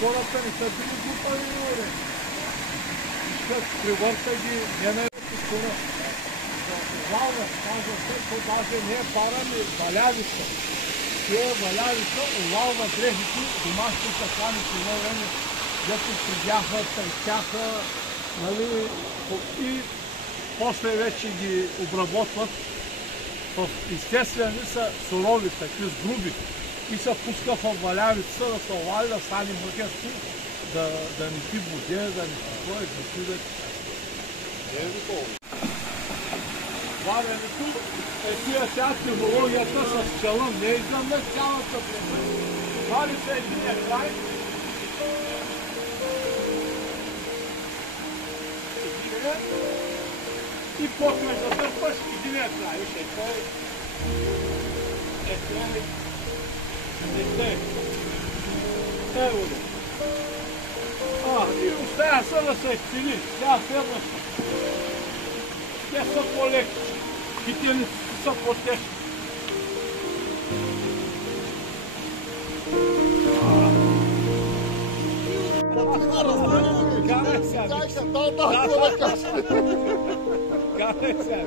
Хората не са били глупави, искат привърта ги, не на скоро. Овалва, казва се, то даже не е пара, ми валявица. Тия валявица овалва дрехите, домашните клани по едно време, дето седяха, търсяха, нали, и после вече ги обработват. Естествено са сурови, такива груби. И се пуска в валявица, да се овали, да стане мъкесто, да не ти буде, да не ти кое, да си да... Не е готово. Варенето е тия сега технологията с челъм, не издъмна цялата плема. Вали се единия край. И почваш да дърпаш единия край. Виж, Ево ли. И остая са да се екпили. Тя следваща. Те са по-леки. Кителници са по-тежки. Карай сега. Карай сега.